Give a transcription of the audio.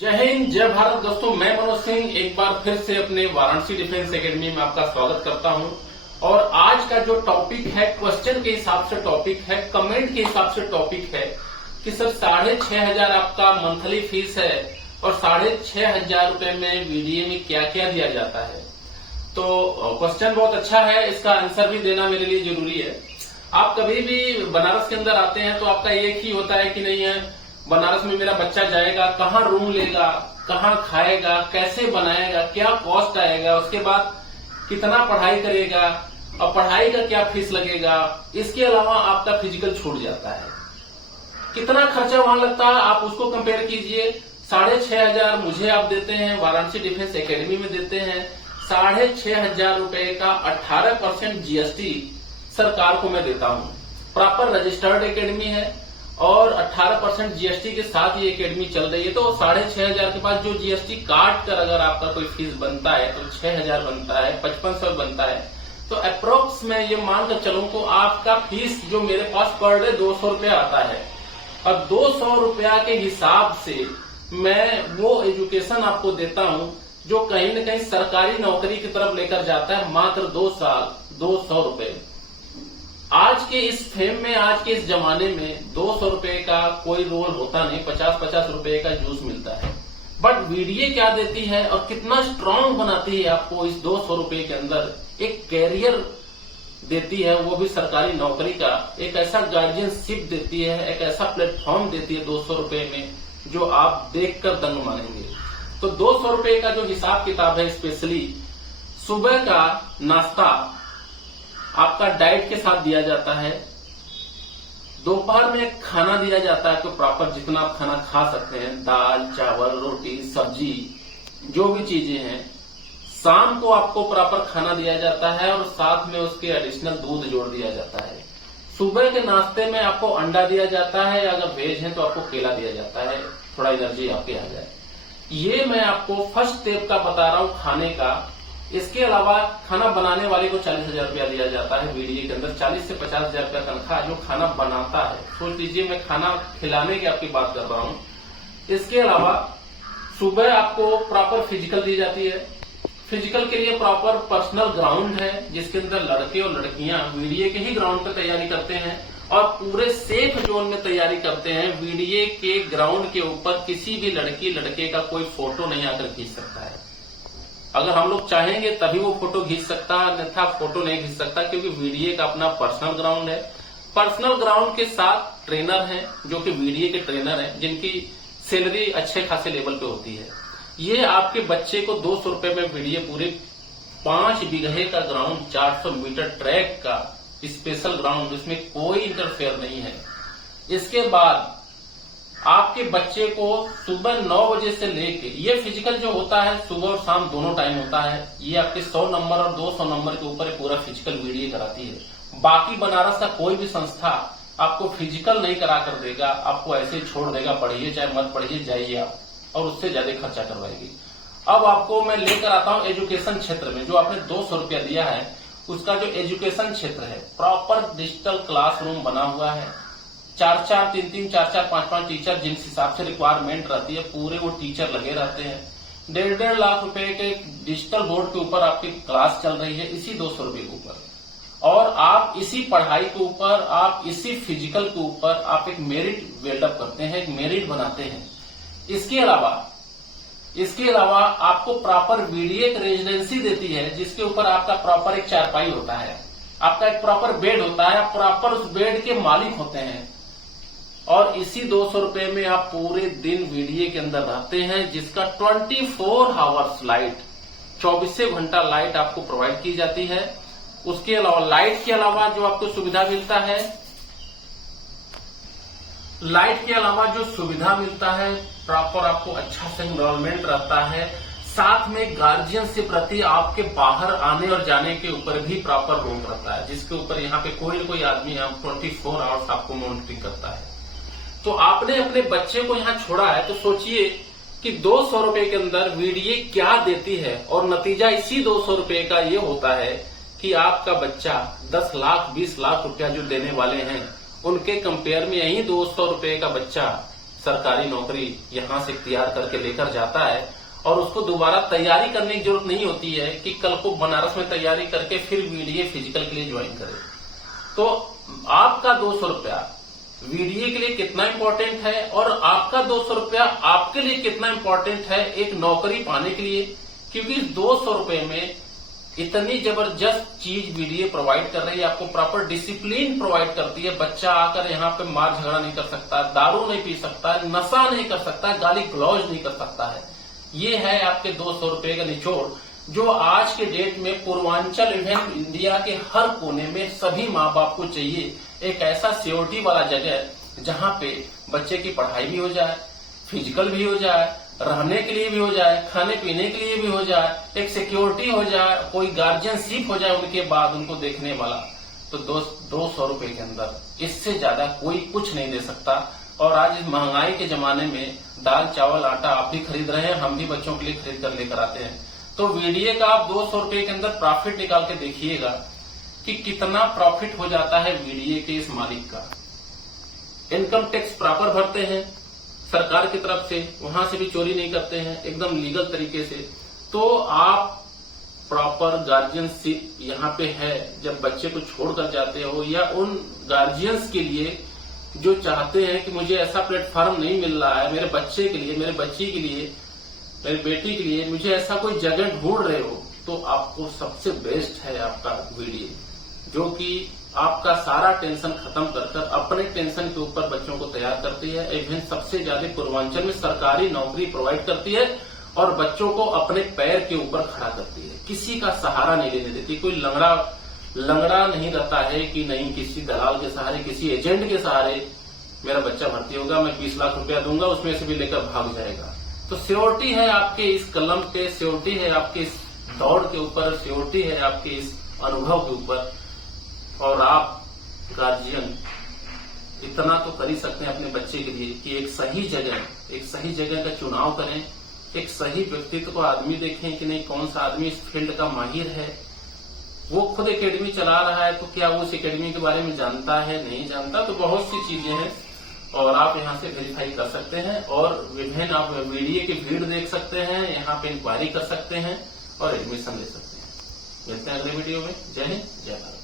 जय हिंद, जय भारत। दोस्तों, मैं मनोज सिंह एक बार फिर से अपने वाराणसी डिफेंस एकेडमी में आपका स्वागत करता हूं। और आज का जो टॉपिक है, क्वेश्चन के हिसाब से टॉपिक है, कमेंट के हिसाब से टॉपिक है कि सर 6,500 आपका मंथली फीस है और 6,500 रुपए में वीडीए में क्या क्या दिया जाता है। तो क्वेश्चन बहुत अच्छा है, इसका आंसर भी देना मेरे लिए जरूरी है। आप कभी भी बनारस के अंदर आते हैं तो आपका एक ही होता है कि नहीं है बनारस में मेरा बच्चा जाएगा, कहाँ रूम लेगा, कहाँ खाएगा, कैसे बनाएगा, क्या कॉस्ट आएगा, उसके बाद कितना पढ़ाई करेगा और पढ़ाई का क्या फीस लगेगा। इसके अलावा आपका फिजिकल छूट जाता है, कितना खर्चा वहां लगता है आप उसको कंपेयर कीजिए। 6,500 मुझे आप देते हैं, वाराणसी डिफेंस एकेडमी में देते हैं। 6,500 रुपए का 18% जीएसटी सरकार को मैं देता हूं। प्रॉपर रजिस्टर्ड एकेडमी है और 18% जीएसटी के साथ ये एकेडमी चल रही है। तो 6,500 के बाद जो जीएसटी काट कर अगर आपका कोई फीस बनता है तो 6,000 बनता है, 5500 बनता है। तो अप्रोक्स में ये मानकर चलूं तो आपका फीस जो मेरे पास पर डे 200 रुपया आता है। और 200 रुपया के हिसाब से मैं वो एजुकेशन आपको देता हूं जो कहीं न कहीं सरकारी नौकरी की तरफ लेकर जाता है। मात्र 2 साल 200 रुपए। आज के इस फेम में, आज के इस जमाने में 200 रुपए का कोई रोल होता नहीं, 50-50 रुपए का जूस मिलता है। बट वीडीए क्या देती है और कितना स्ट्रांग बनाती है आपको इस 200 रुपए के अंदर एक कैरियर देती है, वो भी सरकारी नौकरी का। एक ऐसा गार्जियनशिप देती है, एक ऐसा प्लेटफॉर्म देती है 200 रुपए में जो आप देखकर दंग मानेंगे। तो 200 रुपए का जो हिसाब किताब है, स्पेशली सुबह का नाश्ता आपका डाइट के साथ दिया जाता है। दोपहर में खाना दिया जाता है तो प्रॉपर जितना आप खाना खा सकते हैं, दाल चावल रोटी सब्जी जो भी चीजें हैं। शाम को आपको प्रॉपर खाना दिया जाता है और साथ में उसके एडिशनल दूध जोड़ दिया जाता है। सुबह के नाश्ते में आपको अंडा दिया जाता है, अगर वेज है तो आपको केला दिया जाता है, थोड़ा एनर्जी आपके आ जाए। ये मैं आपको फर्स्ट स्टेप का बता रहा हूं खाने का। इसके अलावा खाना बनाने वाले को 40,000 रुपया दिया जाता है वीडीए के अंदर। 40 से 50,000 रुपया तनख्वाह जो खाना बनाता है। सोच लीजिए मैं खाना खिलाने की आपकी बात कर रहा हूं। इसके अलावा सुबह आपको प्रॉपर फिजिकल दी जाती है। फिजिकल के लिए प्रॉपर पर्सनल ग्राउंड है जिसके अंदर लड़के और लड़कियां वीडीए के ही ग्राउंड पर तैयारी करते हैं और पूरे सेफ जोन में तैयारी करते हैं। वीडीए के ग्राउंड के ऊपर किसी भी लड़की लड़के का कोई फोटो नहीं आकर खींच सकता है। अगर हम लोग चाहेंगे तभी वो फोटो खींच सकता है, अन्यथा फोटो नहीं खींच सकता, क्योंकि वीडीए का अपना पर्सनल ग्राउंड है। पर्सनल ग्राउंड के साथ ट्रेनर हैं जो कि वीडीए के ट्रेनर हैं, जिनकी सैलरी अच्छे खासे लेवल पे होती है। ये आपके बच्चे को 200 रुपए में वीडीए पूरे 5 बीघे का ग्राउंड, 400 मीटर ट्रैक का स्पेशल ग्राउंड, जिसमें कोई इंटरफेयर नहीं है। इसके बाद आपके बच्चे को सुबह 9 बजे से लेके, ये फिजिकल जो होता है सुबह और शाम दोनों टाइम होता है। ये आपके 100 नंबर और 200 नंबर के ऊपर पूरा फिजिकल वीडीए कराती है। बाकी बनारस का कोई भी संस्था आपको फिजिकल नहीं करा कर देगा, आपको ऐसे ही छोड़ देगा, पढ़िए चाहे मत पढ़िए, जाइए आप, और उससे ज्यादा खर्चा करवाएगी। अब आपको मैं लेकर आता हूं एजुकेशन क्षेत्र में। जो आपने 200 रुपया दिया है उसका जो एजुकेशन क्षेत्र है, प्रॉपर डिजिटल क्लासरूम बना हुआ है। 4-4, 3-3, 4-4, 5-5 टीचर जिन हिसाब से रिक्वायरमेंट रहती है पूरे वो टीचर लगे रहते हैं। 1.5 लाख रुपए के डिजिटल बोर्ड के ऊपर आपकी क्लास चल रही है, इसी 200 रुपए के ऊपर। और आप इसी पढ़ाई के ऊपर, आप इसी फिजिकल के ऊपर आप एक मेरिट बिल्डअप करते हैं, एक मेरिट बनाते हैं। इसके अलावा आपको प्रॉपर वीडीए एक रेजिडेंसी देती है जिसके ऊपर आपका प्रॉपर एक चारपाई होता है, आपका एक प्रॉपर बेड होता है, आप प्रॉपर उस बेड के मालिक होते हैं। और इसी 200 रुपए में आप पूरे दिन वीडीए के अंदर रहते हैं, जिसका 24 आवर्स लाइट, 24 घंटा लाइट आपको प्रोवाइड की जाती है। उसके अलावा लाइट के अलावा जो आपको सुविधा मिलता है, लाइट के अलावा जो सुविधा मिलता है, प्रॉपर आपको अच्छा से एनवायरमेंट रहता है। साथ में गार्जियन से प्रति आपके बाहर आने और जाने के ऊपर भी प्रॉपर रूम रहता है, जिसके ऊपर यहाँ पे कोई न कोई आदमी 24 आवर्स आपको मॉनिटरिंग करता है। तो आपने अपने बच्चे को यहाँ छोड़ा है तो सोचिए कि 200 रुपए के अंदर वीडीए क्या देती है। और नतीजा इसी 200 रुपए का ये होता है कि आपका बच्चा 10 लाख 20 लाख रुपया जो देने वाले हैं, उनके कंपेयर में यही 200 रुपए का बच्चा सरकारी नौकरी यहाँ से तैयार करके लेकर जाता है और उसको दोबारा तैयारी करने की जरूरत नहीं होती है कि कल को बनारस में तैयारी करके फिर बीडीए फिजिकल के लिए ज्वाइन करे। तो आपका 200 रुपया बीडीए के लिए कितना इंपॉर्टेंट है और आपका 200 रुपया आपके लिए कितना इंपॉर्टेंट है एक नौकरी पाने के लिए, क्योंकि 200 रुपए में इतनी जबरदस्त चीज बीडीए प्रोवाइड कर रही है, आपको प्रॉपर डिसिप्लिन प्रोवाइड करती है। बच्चा आकर यहाँ पे मार झगड़ा नहीं कर सकता, दारू नहीं पी सकता, नशा नहीं कर सकता, गाली गलौज नहीं कर सकता है। ये है आपके 200 रुपए का निचोड़ जो आज के डेट में पूर्वांचल इवेंट इंडिया के हर कोने में सभी माँ बाप को चाहिए। एक ऐसा सिक्योरिटी वाला जगह जहाँ पे बच्चे की पढ़ाई भी हो जाए, फिजिकल भी हो जाए, रहने के लिए भी हो जाए, खाने पीने के लिए भी हो जाए, एक सिक्योरिटी हो जाए, कोई गार्जियनशिप हो जाए उनके बाद उनको देखने वाला। तो 200 रुपए के अंदर इससे ज्यादा कोई कुछ नहीं दे सकता। और आज इस महंगाई के जमाने में दाल चावल आटा आप भी खरीद रहे हैं, हम भी बच्चों के लिए खरीद कर लेकर आते हैं। तो बीडीए का आप 200 रुपए के अंदर प्रॉफिट निकाल के देखिएगा कि कितना प्रॉफिट हो जाता है बीडीए के इस मालिक का। इनकम टैक्स प्रॉपर भरते हैं सरकार की तरफ से, वहां से भी चोरी नहीं करते हैं, एकदम लीगल तरीके से। तो आप प्रॉपर गार्जियनशिप यहाँ पे है, जब बच्चे को छोड़कर जाते हो, या उन गार्जियंस के लिए जो चाहते हैं कि मुझे ऐसा प्लेटफॉर्म नहीं मिल रहा है मेरे बच्चे के लिए, मेरे बच्ची के लिए, मेरी बेटी के लिए, मुझे ऐसा कोई जगह ढूंढ रहे हो, तो आपको सबसे बेस्ट है आपका बीडीए, जो कि आपका सारा टेंशन खत्म कर अपने टेंशन के ऊपर बच्चों को तैयार करती है। इवन सबसे ज्यादा पूर्वांचल में सरकारी नौकरी प्रोवाइड करती है और बच्चों को अपने पैर के ऊपर खड़ा करती है, किसी का सहारा नहीं लेने देती। कोई लंगड़ा नहीं रहता है कि नहीं किसी दलाल के सहारे, किसी एजेंट के सहारे मेरा बच्चा भर्ती होगा, मैं 20 लाख रुपया दूंगा, उसमें से भी लेकर भाग जाएगा। तो सिक्योरिटी है आपके इस कलम पे, सिक्योरिटी है आपके इस दौड़ के ऊपर, सिक्योरिटी है आपके इस अनुभव के ऊपर। और आप गार्जियन इतना तो कर ही सकते हैं अपने बच्चे के लिए कि एक सही जगह का चुनाव करें, एक सही व्यक्तित्व को आदमी देखें कि नहीं कौन सा आदमी इस फील्ड का माहिर है, वो खुद एकेडमी चला रहा है, तो क्या वो उस एकेडमी के बारे में जानता है, नहीं जानता। तो बहुत सी चीजें हैं और आप यहाँ से वेरीफाई कर सकते हैं और विभिन्न आप बीडीए की भीड़ देख सकते हैं, यहाँ पे इंक्वायरी कर सकते हैं और एडमिशन ले सकते हैं। मिलते हैं अगले वीडियो में। जय हिंद, जय भारत।